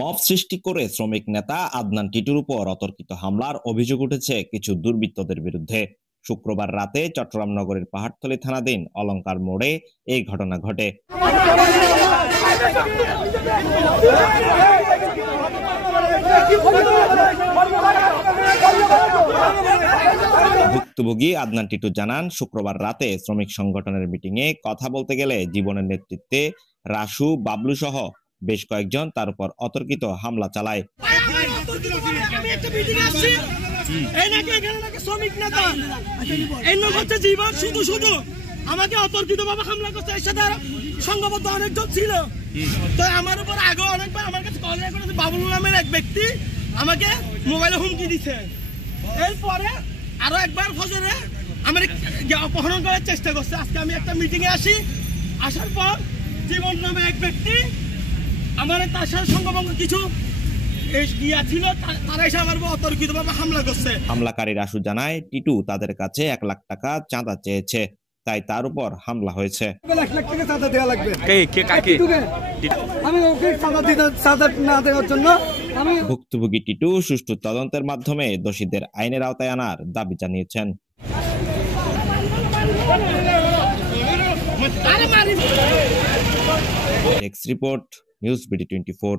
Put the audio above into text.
Mob সৃষ্টি করে শ্রমিক নেতা আদনান টিটুর উপর অতর্কিত হামলার অভিযোগ উঠেছে কিছু দুর্বৃত্তদের বিরুদ্ধে। শুক্রবার রাতে চট্টগ্রাম নগরের পাহাড়তলী থানাধীন অলঙ্কার মোড়ে এই ঘটনা ঘটে। ভুক্তভোগী আদনান টিটু জানান, শুক্রবার রাতে শ্রমিক সংগঠনের মিটিংয়ে কথা বলতে গেলে জীবনের নেতৃত্বে রাসু, বাবলু সহ বেশ কয়েকজন তার উপর অতর্কিত হামলা চালায়। আমাকে অতর্কিতভাবে হামলা করছে, এর সাথে সংঘবদ্ধ অনেকজন ছিল। তো আমার উপর আগে অনেকবার আমার কাছে কল করেছে, বাবুল নামের এক ব্যক্তি আমাকে মোবাইলে হুমকি দিচ্ছে। এরপরে আরো একবার ফজরে আমার অপহরণ করার চেষ্টা করছে। আজকে আমি একটা মিটিং এ আসার পর জীবন নামে এক ব্যক্তি আমার তার সাথে সংঘবদ্ধ কিছু ছিল, তারা এসে আমার উপর অতর্কিতভাবে হামলা করছে। হামলাকারী রাসু জানায়, টিটু তাদের কাছে 1 লাখ টাকা চাঁদা চেয়েছে, তাই তার উপর হামলা হয়েছে। ভুক্তভোগী টিটু সুষ্ঠু তদন্তের মাধ্যমে দোষীদের আইনের আওতায় আনার দাবি জানিয়েছেন। Desk report, news BD 24।